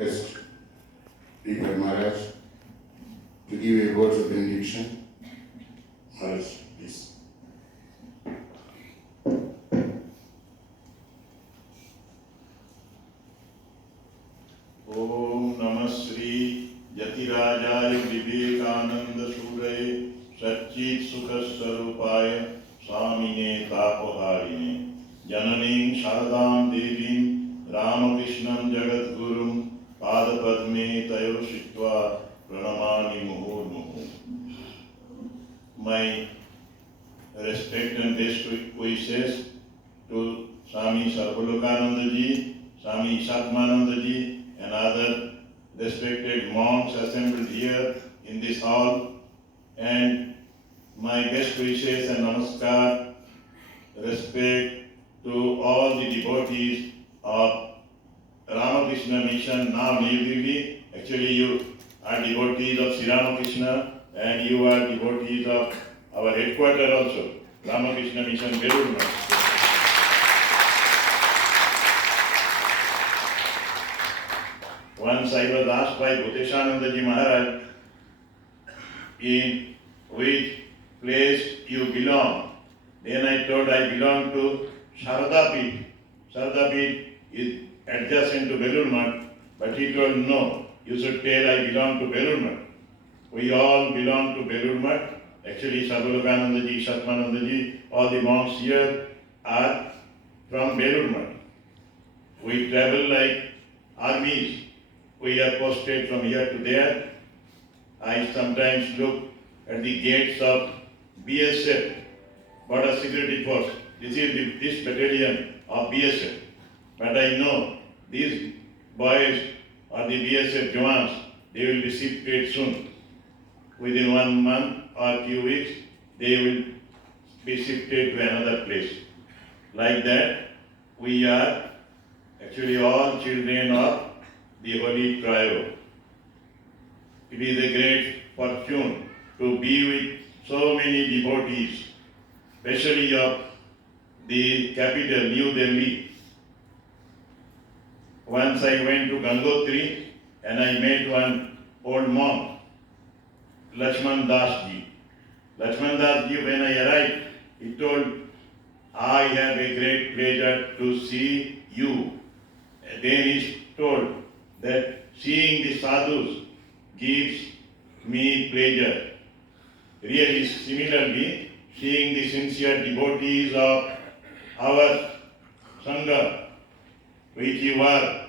Request Speaker Maharaj to give a word of benediction. Maharaj, please. ओम नमः श्री यतिराजाय विवेकानंद सूरये सच्चित सुख स्वरूपाय स्वामिने तापहारिणे जननीं शारदां देवीं रामकृष्णं जगद्गुरुं पादपद्मे तयोः श्रित्वा प्रणमामि मुहुर्मुहुः. My respect and best wishes to Swami Sarvalokananda ji, Swami Satmananda ji, and other respected monks assembled here in this hall, and my best wishes and namaskar, respect to all the devotees of Ramakrishna Mission, now New Delhi. Actually, you are devotees of Sri Ramakrishna, and you are devotees of our headquarters also, Ramakrishna Mission, Belur Math. Once I was asked by Bhuteshananda Ji Maharaj, in which place you belong. Then I told I belong to Sharada Peeth. Sharada Peeth is adjacent to Belur Math, but he told no, you should tell I belong to Belur Math. We all belong to Belur Math. Actually, Sarvalokananda Ji, Satmananda Ji, all the monks here are from Belur Math. We travel like armies. We are posted from here to there. I sometimes look at the gates of BSF, Border Security Force. This is this battalion of BSF. But I know these boys are the BSF Jawans. They will be shifted soon. Within 1 month or few weeks, they will be shifted to another place. Like that, we are actually all children of the Holy Trio. It is a great fortune to be with so many devotees, especially of the capital, New Delhi. Once I went to Gangotri and I met one old monk, Lakshman Das Ji. Lakshman Das Ji, when I arrived, he told, I have a great pleasure to see you. And then he told that seeing the sadhus gives me pleasure. Really, similarly, seeing the sincere devotees of our Sangha, which you are,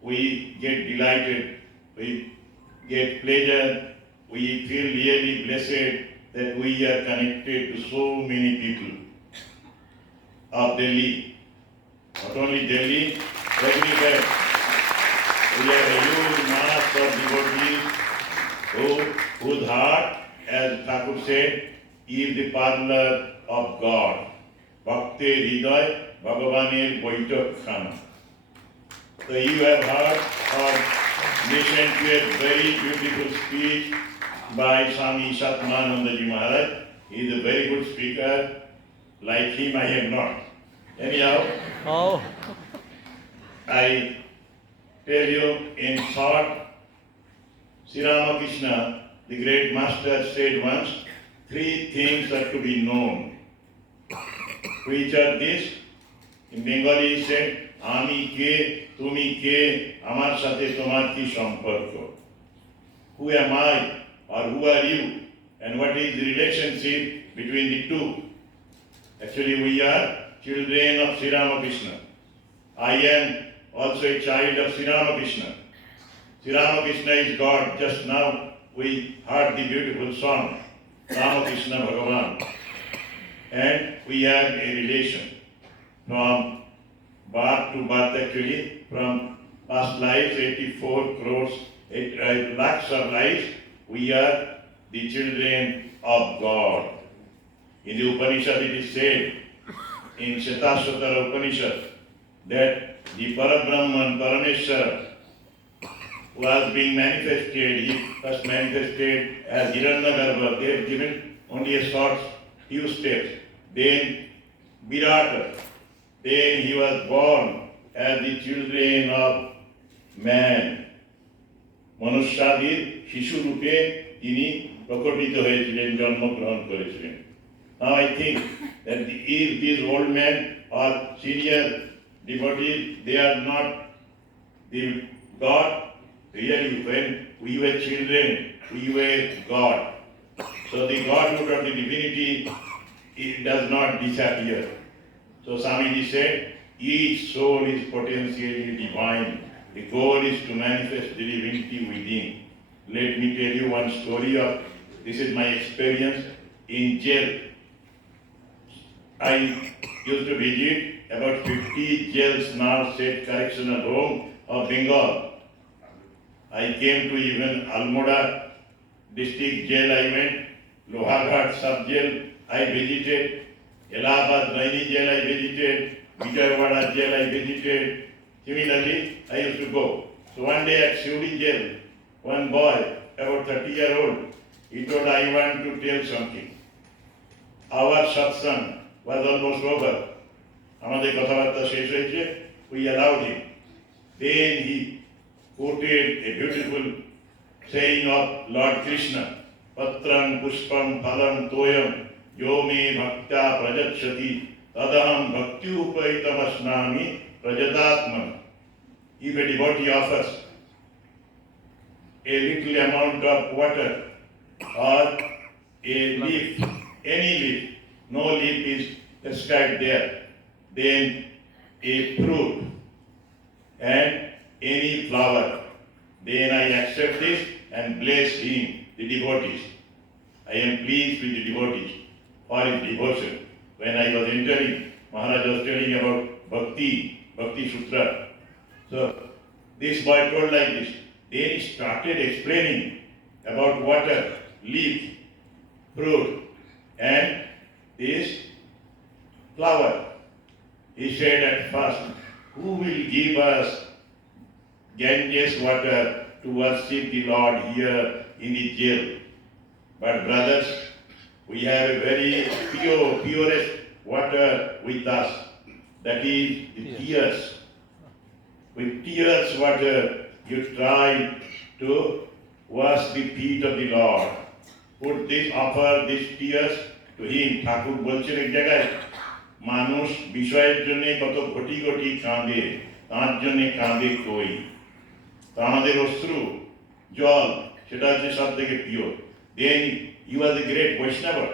we get delighted, we get pleasure, we feel really blessed that we are connected to so many people of Delhi. Not only Delhi, everywhere. We are a huge mass of devotees whose heart, as Thakur said, is the parlor of God. Bhakti Hriday Bhagavanir Baitak. So you have heard or listened to a very beautiful speech by Swami Satmananda Ji Maharaj. He is a very good speaker. Like him, I am not. Anyhow, I tell you in short, Sri Ramakrishna, the great master, said once, 3 things are to be known. Which are these? In Bengali he said, Ami ke, tumi ke, amar sathe tomar ki samparko. Who am I or who are you? And what is the relationship between the two? Actually, we are children of Sri Ramakrishna. I am also a child of Sri Ramakrishna. Sri Ramakrishna is God. Just now we heard the beautiful song, Ramakrishna Bhagavan. And we have a relation from birth to birth, actually, from past lives, 84 crores, 8 lakhs of lives, we are the children of God. In the Upanishad it is said, in Shatasvatara Upanishad, that the Parabrahman, Parameshwara, was being manifested. He was manifested as Hiranyagarbha. They have given only a short few steps. Then Virata. Then he was born as the children of man. মনুষ্যাদির শিশুরূপে তিনি প্রকটিত হয়েছিলেন, জন্মগ্রহণ করেছিলেন। Now I think that if these old men or senior devotees, they are not the God. Really, when we were children, we were God. So the Godhood of the divinity, it does not disappear. So Swamiji said, each soul is potentially divine. The goal is to manifest the divinity within. Let me tell you one story of, this is my experience in jail. I used to visit about 50 jails now, state correctional home of Bengal. I came to even Almora district jail I went, Loharghat sub jail I visited, Allahabad Naini jail I visited, Vijayawada jail I visited. Similarly, I used to go. So one day at Shivdi jail, one boy, about 30-year-old, he told, I want to tell something. Our satsang was almost over. Amader kothabarta shesh hoyeche, we allowed him. Then he quoted a beautiful saying of Lord Krishna, Patram pushpam phalam toyam yo me bhaktya prajachati tadaham bhakti upaitam asnami prajatatman. If a devotee offers a little amount of water or a leaf, any leaf, no leaf is prescribed there, then a fruit and any flower, then I accept this and bless him, the devotees. I am pleased with the devotees for his devotion. When I was entering, Maharaj was telling about Bhakti Sutra. So this boy told like this. Then he started explaining about water, leaf, fruit, and this flower. He said at first, who will give us Ganges water to worship the Lord here in the jail? But brothers, we have a very purest water with us. That is the tears. With tears water, you try to wash the feet of the Lord. Offer these tears to him. ঠাকুর বলছেন এক জায়গায়, মানুষ বিষয়ের জন্য কত ঘটি ঘটি কাঁদে, তার জন্য কাঁদে কই। তো আমাদের অশ্রু জল, সেটা হচ্ছে সব থেকে pure. Then he was a great Vaishnava.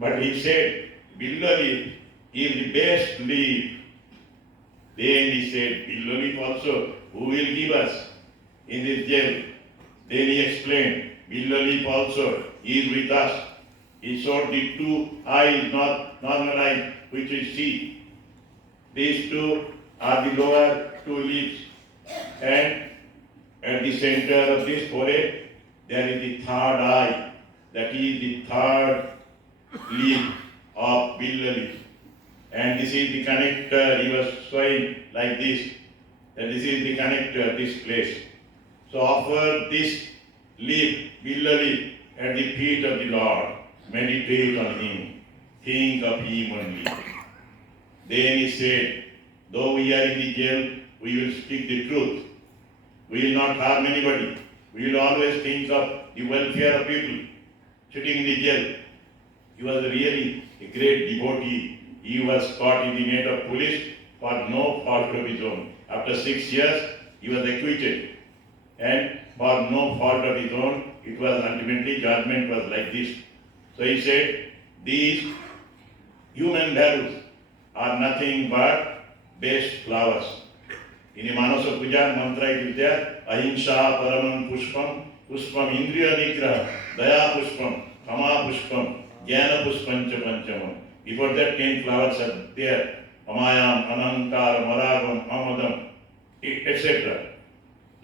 But he said, Billo leaf is the best leaf. Then he said, Billo leaf also, who will give us in this jail? Then he explained, Billo leaf also is with us. He showed the two eyes, not normal eyes, which we see. These two are the lower two leaves. And at the center of this forehead, there is the third eye. That is the third leaf of Billo leaf. And this is the connector. He was showing like this. That this is the connector, this place. So offer this leaf, Billo leaf, at the feet of the Lord. Meditate on him. Think of him only. Then he said, though we are in the jail, we will speak the truth. We will not harm anybody. We will always think of the welfare of people sitting in the jail. He was really a great devotee. He was caught in the net of police for no fault of his own. After 6 years, he was acquitted. And for no fault of his own, it was ultimately judgment was like this. So he said, these human values are nothing but best flowers. In the Manasa Puja mantra it is there, Ahimsa Paramam Pushpam, Pushpam Indriya Nigraha, Daya Pushpam, Kama Pushpam, Jnana Pushpancha Panchamam. Before that 10 flowers are there, Amayam, Anankar, Maragam, Amadam, etc.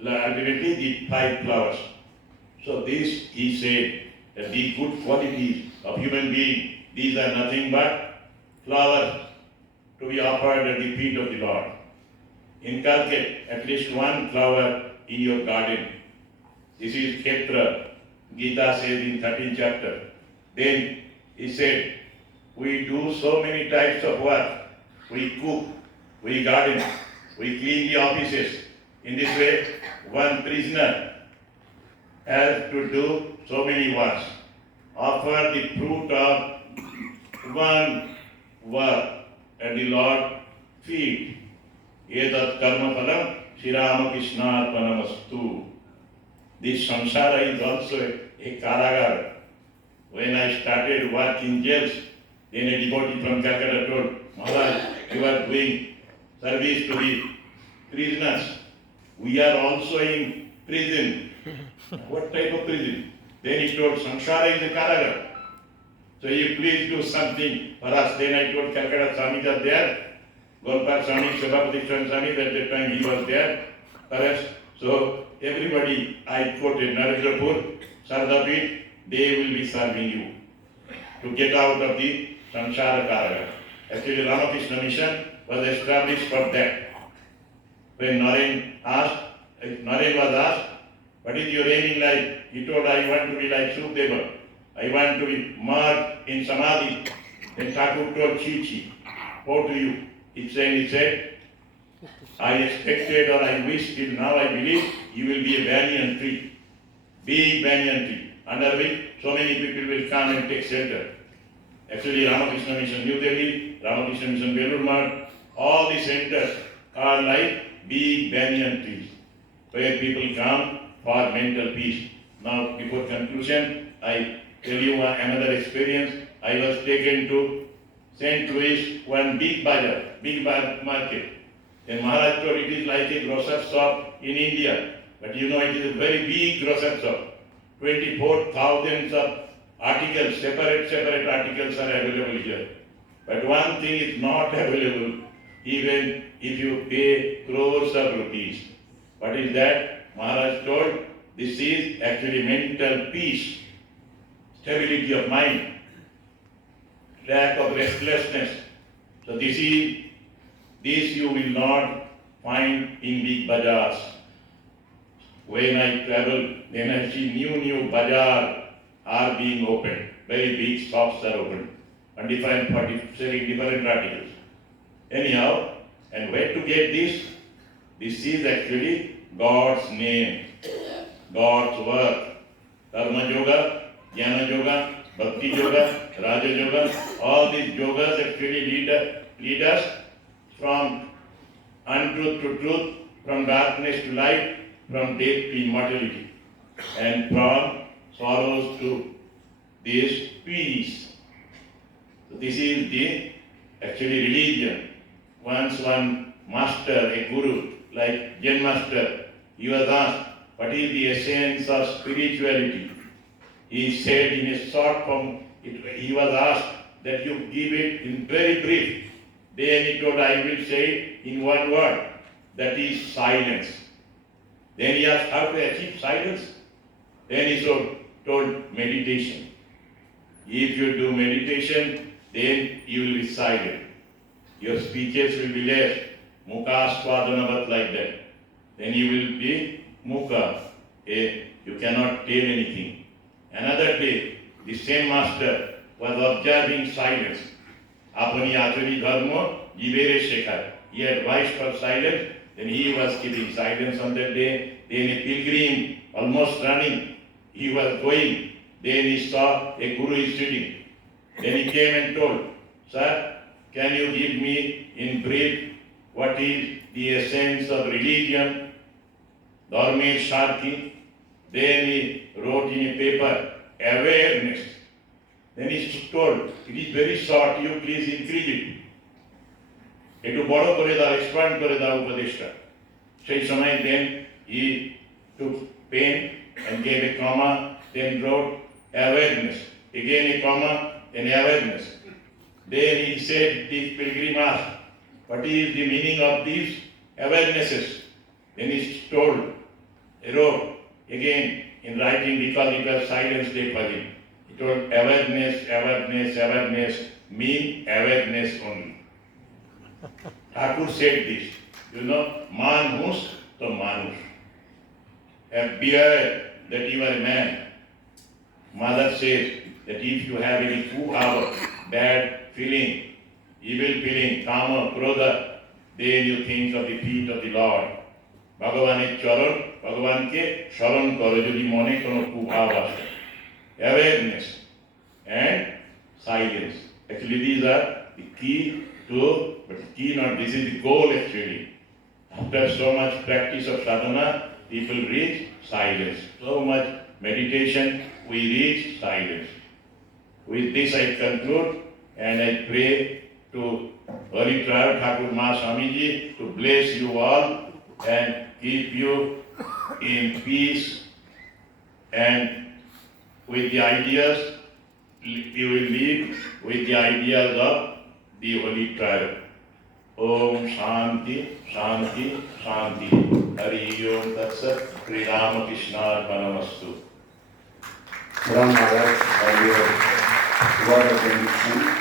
Ultimately the 5 flowers. So this he said, that the good qualities of human being, these are nothing but flowers to be offered at the feet of the Lord. Inculcate at least one flower in your garden. This is Kshetra, Gita says in 13th chapter. Then he said, we do so many types of work. We cook, we garden, we clean the offices. In this way, one prisoner has to do so many works. Offer the fruit of one work and the Lord feed. Etat karma phalam Shri Ramakrishnaarpanamastu. This samsara is also a karagar. When I started work in jails, then a devotee from Calcutta told, Maharaj, you are doing service to the prisoners. We are also in prison. What type of prison? Then he told, samsara is a karagar. So you please do something for us. Then I told Calcutta Swami are there. Golpar Swami, Sabapatikshan Swami, at that time he was there for us. So everybody, I quoted Narendrapur, Sardapit, they will be serving you to get out of the samsara karagar. Actually, Ramakrishna Mission was established for that. When Naren was asked, what is your aim in life? He told, I want to be like Sukdeva. I want to be merged in Samadhi. Then Thakur told Chi, how do you? He said, I expected or I wished till now I believe you will be a banyan tree. Big banyan tree, under which so many people will come and take shelter. Actually, Ramakrishna Mission New Delhi, Ramakrishna Mission Belur Math, all the centers are like big banyan trees, where people come for mental peace. Now, before conclusion, I tell you another experience. I was taken to St. Louis, one big market. Then Maharaj told it is like a grocer shop in India. But you know it is a very big grocer shop. 24,000 of articles, separate articles are available here. But one thing is not available, even if you pay crores of rupees. What is that? Maharaj told, this is actually mental peace, stability of mind, lack of restlessness. So this you will not find in big bazaars. When I travel, then I see new bazaar are being opened. Very big shops are opened. And selling different articles. Anyhow, and where to get this? This is actually God's name, God's work. Karma Yoga, Jnana Yoga, Bhakti Yoga, Raja Yoga, all these yogas actually lead us from untruth to truth, from darkness to light, from death to immortality, and from sorrows to this peace. So this is the actually religion. Once one master, a guru, like Zen master, he was asked, what is the essence of spirituality? He said in a short form, he was asked that you give it in very brief. Then he told, I will say in one word, that is silence. Then he asked how to achieve silence. Then he told meditation. If you do meditation, then you will be silent. Your speeches will be less. Mukha swadanavat like that. Then you will be mukha. You cannot tell anything. Another day, the same master was observing silence. Apani achari dharma jivere shekhar. He advised for silence, then he was keeping silence on that day. Then a pilgrim, almost running, he was going. Then he saw a guru is sitting. Then he came and told, Sir, can you give me in brief what is the essence of religion? Dharme Sharki. Then he wrote in a paper, awareness. Then he told, it is very short, you please increase it. একটু বড় করে দাও, expand করে দাও উপদেশটা। সেই সময় then he took pen and gave a comma, then wrote awareness. Again a comma, then awareness. Then he said, this pilgrim asked, what is the meaning of these awarenesses? Then he told, he wrote again in writing because it was silence day for him. He told awareness mean awareness only. Thakur said this, manus to manus. Beware that you are a man. Mother says that if you have any 2 hours bad feeling, evil feeling, kama, krodha, then you think of the feet of the Lord. ভগবানের চরণ, ভগবানকে স্মরণ করো যদি মনে কোনো কুভাব আসে। Awareness and silence. Actually, these are the key to, but the key not, this is the goal actually. After so much practice of sadhana, people reach silence. So much meditation, we reach silence. With this I conclude and I pray to Holy Triad Thakur Ma Swamiji to bless you all and keep you in peace and with the ideas, you will live with the ideas of the Holy Triad. Om Shanti, Shanti, Shanti. Hari Om Tat Sat. Sri Ramakrishna Arpanamastu. Ram Maharaj, for your word of benediction.